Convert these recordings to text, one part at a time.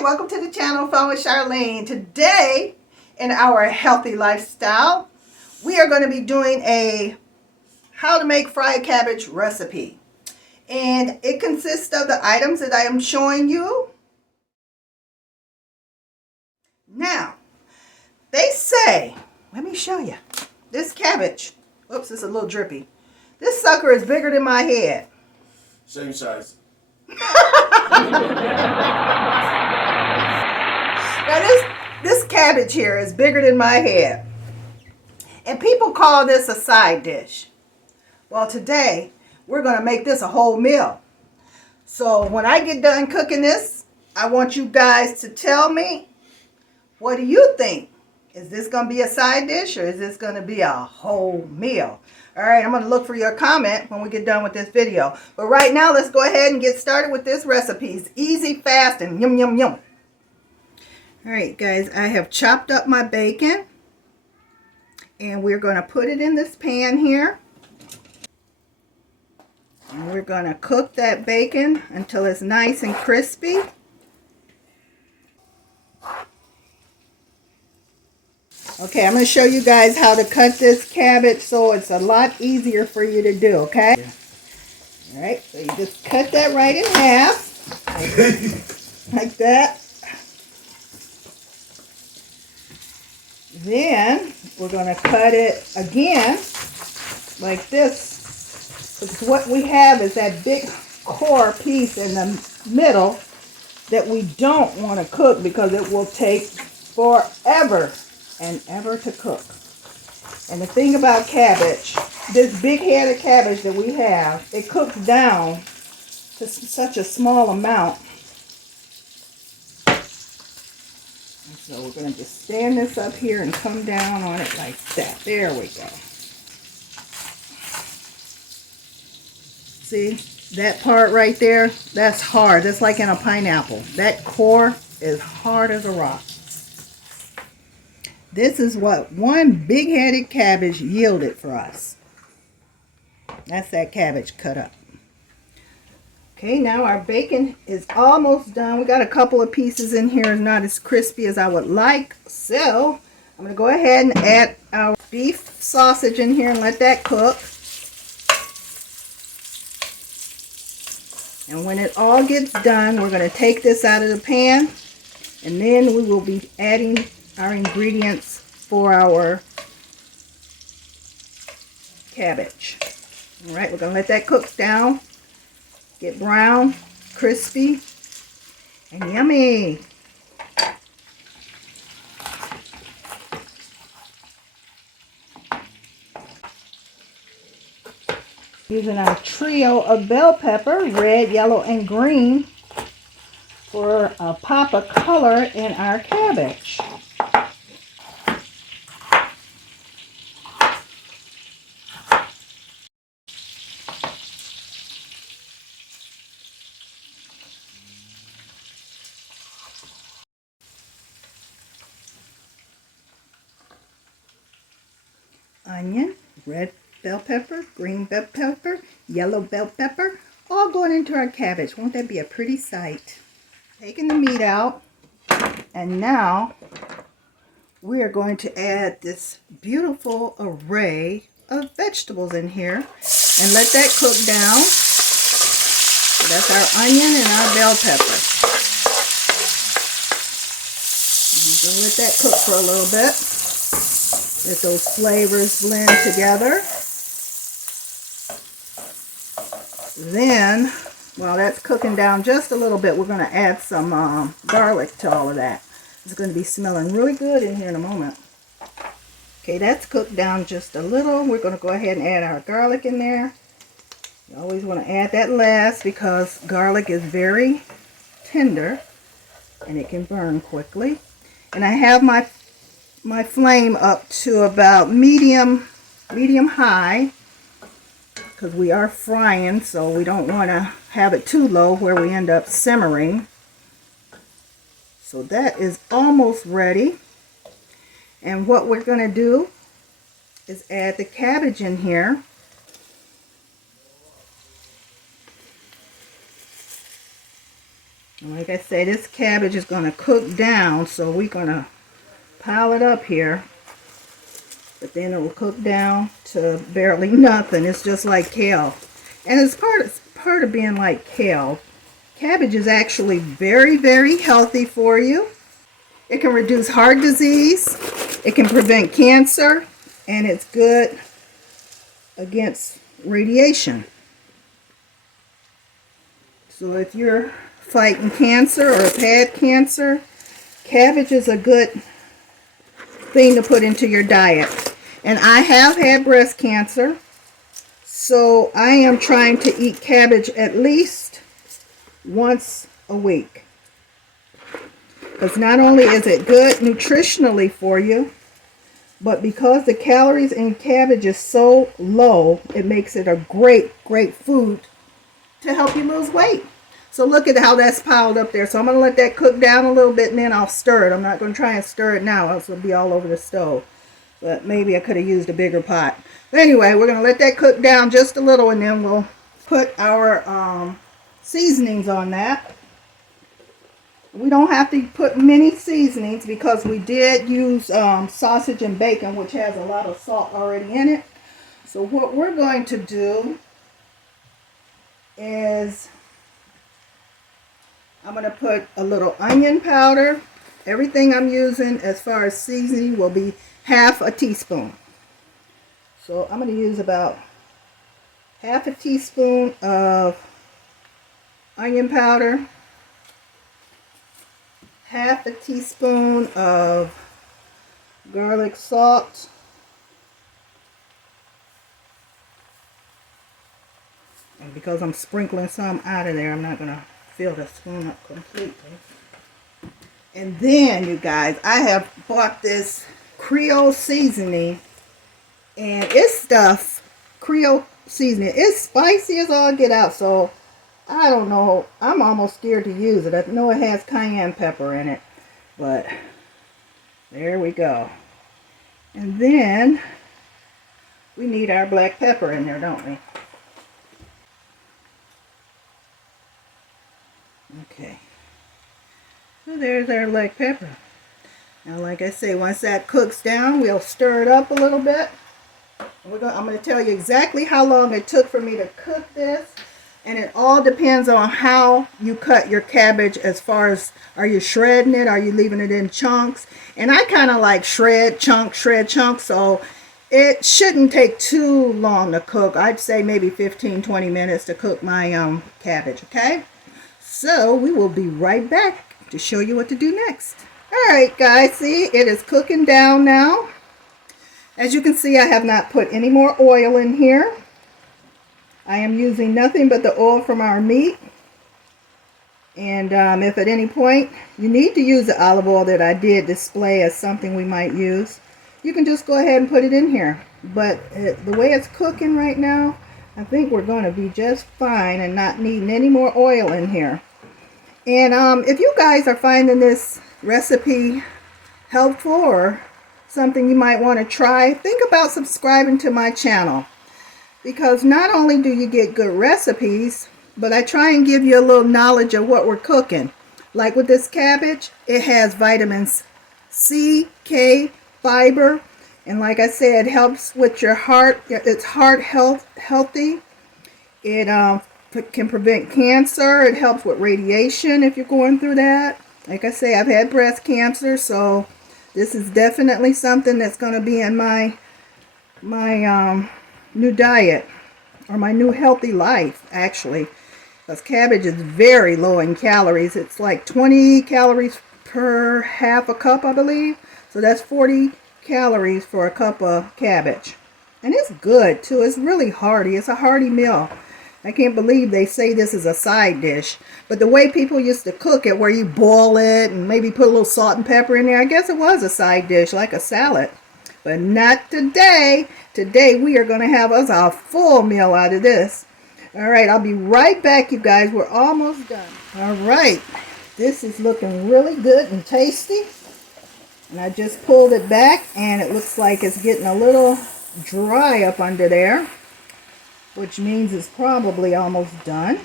Hi, welcome to the channel, Fun with Charlene. Today, in our healthy lifestyle, we are going to be doing a how to make fried cabbage recipe. And it consists of the items that I am showing you. Now, they say, let me show you. This cabbage, oops, it's a little drippy. This sucker is bigger than my head. Same size. Now this cabbage here is bigger than my head. And people call this a side dish. Well, today we're going to make this a whole meal. So when I get done cooking this, I want you guys to tell me, what do you think? Is this going to be a side dish or is this going to be a whole meal? All right, I'm going to look for your comment when we get done with this video. But right now, let's go ahead and get started with this recipe. It's easy, fast, and yum, yum, yum. All right, guys, I have chopped up my bacon. And we're going to put it in this pan here. And we're going to cook that bacon until it's nice and crispy. Okay, I'm going to show you guys how to cut this cabbage so it's a lot easier for you to do, okay? All right, so you just cut that right in half, like that. Then we're going to cut it again, like this. Because what we have is that big core piece in the middle that we don't want to cook because it will take forever and ever to cook. And the thing about cabbage, this big head of cabbage that we have, it cooks down to such a small amount. And so we're going to just stand this up here and come down on it like that. There we go. See, that part right there, that's hard. That's like in a pineapple. That core is hard as a rock. This is what one big-headed cabbage yielded for us. That's that cabbage cut up. Okay, now our bacon is almost done. We got a couple of pieces in here, not as crispy as I would like. So, I'm going to go ahead and add our beef sausage in here and let that cook. And when it all gets done, we're going to take this out of the pan. And then we will be adding our ingredients for our cabbage. All right, we're going to let that cook down. Get brown, crispy, and yummy. Using our trio of bell pepper, red, yellow, and green, for a pop of color in our cabbage. Onion, red bell pepper, green bell pepper, yellow bell pepper, all going into our cabbage. Won't that be a pretty sight? Taking the meat out, and now we are going to add this beautiful array of vegetables in here and let that cook down. So that's our onion and our bell pepper. I'm going to let that cook for a little bit. Let those flavors blend together. Then, while that's cooking down just a little bit, we're going to add some garlic to all of that. It's going to be smelling really good in here in a moment. Okay, that's cooked down just a little. We're going to go ahead and add our garlic in there. You always want to add that last because garlic is very tender and it can burn quickly. And I have my flame up to about medium high because we are frying, so we don't want to have it too low where we end up simmering. So that is almost ready. And what we're going to do is add the cabbage in here. And like I say, this cabbage is going to cook down, so we're going to pile it up here. But then it will cook down to barely nothing. It's just like kale. And it's part of being like kale. Cabbage is actually very, very healthy for you. It can reduce heart disease. It can prevent cancer. And it's good against radiation. So if you're fighting cancer or have had cancer, cabbage is a good thing to put into your diet. And I have had breast cancer, so I am trying to eat cabbage at least once a week. Because not only is it good nutritionally for you, but because the calories in cabbage is so low, it makes it a great, great food to help you lose weight. So look at how that's piled up there. So I'm going to let that cook down a little bit and then I'll stir it. I'm not going to try and stir it now, else it'll be all over the stove. But maybe I could have used a bigger pot. But anyway, we're going to let that cook down just a little and then we'll put our seasonings on that. We don't have to put many seasonings because we did use sausage and bacon, which has a lot of salt already in it. So what we're going to do is I'm going to put a little onion powder. Everything I'm using as far as seasoning will be half a teaspoon. So I'm going to use about half a teaspoon of onion powder, half a teaspoon of garlic salt, and because I'm sprinkling some out of there, I'm not going to fill the spoon up completely. And then, you guys, I have bought this Creole seasoning, and it's stuff, Creole seasoning. It's spicy as all get out, so I don't know. I'm almost scared to use it. I know it has cayenne pepper in it, but there we go. And then we need our black pepper in there, don't we? Okay. So there's our black pepper. Now, like I say, once that cooks down, we'll stir it up a little bit. I'm going to tell you exactly how long it took for me to cook this. And it all depends on how you cut your cabbage, as far as, are you shredding it? Are you leaving it in chunks? And I kind of like shred chunks, so it shouldn't take too long to cook. I'd say maybe 15-20 minutes to cook my cabbage, okay? So we will be right back to show you what to do next. Alright guys, see, it is cooking down now. As you can see, I have not put any more oil in here. I am using nothing but the oil from our meat. And if at any point you need to use the olive oil that I did display as something we might use, you can just go ahead and put it in here. But the way it's cooking right now, I think we're going to be just fine and not needing any more oil in here. And if you guys are finding this recipe helpful or something you might want to try, think about subscribing to my channel. Because not only do you get good recipes, but I try and give you a little knowledge of what we're cooking. Like with this cabbage, it has vitamins C, K, fiber, and like I said, it helps with your heart. It's heart healthy. It can prevent cancer. It helps with radiation if you're going through that. Like I say, I've had breast cancer, so this is definitely something that's going to be in my new diet, or my new healthy life, actually, because cabbage is very low in calories. It's like 20 calories per half a cup, I believe. So that's 40 calories for a cup of cabbage. And it's good too. It's really hearty. It's a hearty meal. I can't believe they say this is a side dish. But the way people used to cook it, where you boil it and maybe put a little salt and pepper in there, I guess it was a side dish, like a salad. But not today. Today we are going to have us a full meal out of this. Alright, I'll be right back, you guys. We're almost done. Alright, this is looking really good and tasty. And I just pulled it back and it looks like it's getting a little dry up under there, which means it's probably almost done.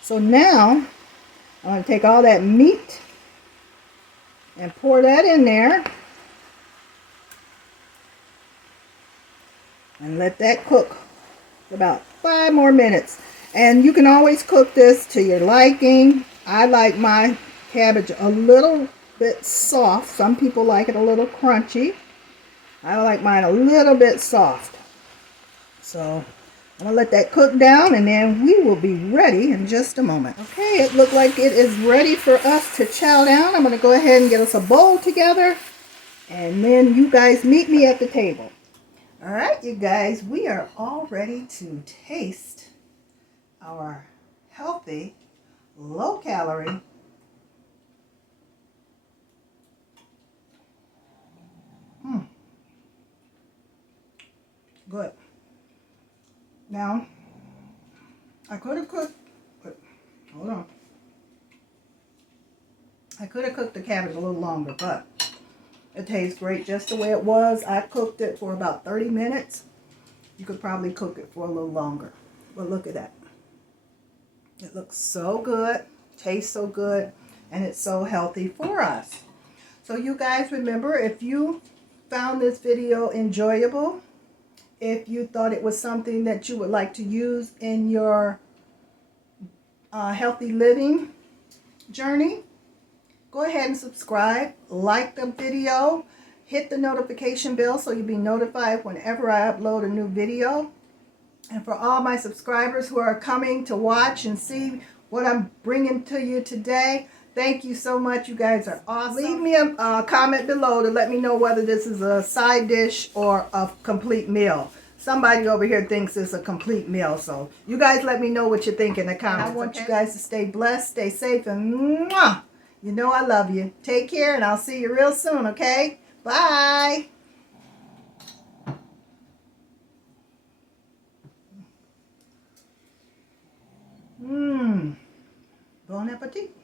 So now I'm going to take all that meat and pour that in there. And let that cook for about 5 more minutes. And you can always cook this to your liking. I like my cabbage a little bit soft. Some people like it a little crunchy. I like mine a little bit soft. So I'm going to let that cook down, and then we will be ready in just a moment. Okay, it looks like it is ready for us to chow down. I'm going to go ahead and get us a bowl together, and then you guys meet me at the table. All right, you guys, we are all ready to taste our healthy, low-calorie good. Now, I could have cooked, hold on. I could have cooked the cabbage a little longer, but it tastes great just the way it was. I cooked it for about 30 minutes. You could probably cook it for a little longer. But look at that. It looks so good, tastes so good, and it's so healthy for us. So you guys remember, if you found this video enjoyable, if you thought it was something that you would like to use in your healthy living journey, go ahead and subscribe, like the video, hit the notification bell so you'll be notified whenever I upload a new video. And for all my subscribers who are coming to watch and see what I'm bringing to you today, thank you so much. You guys are awesome. Leave me a comment below to let me know whether this is a side dish or a complete meal. Somebody over here thinks it's a complete meal, so you guys let me know what you think in the comments. I want you guys to stay blessed, stay safe, and mwah! You know I love you. Take care, and I'll see you real soon, okay? Bye! Bon appetit.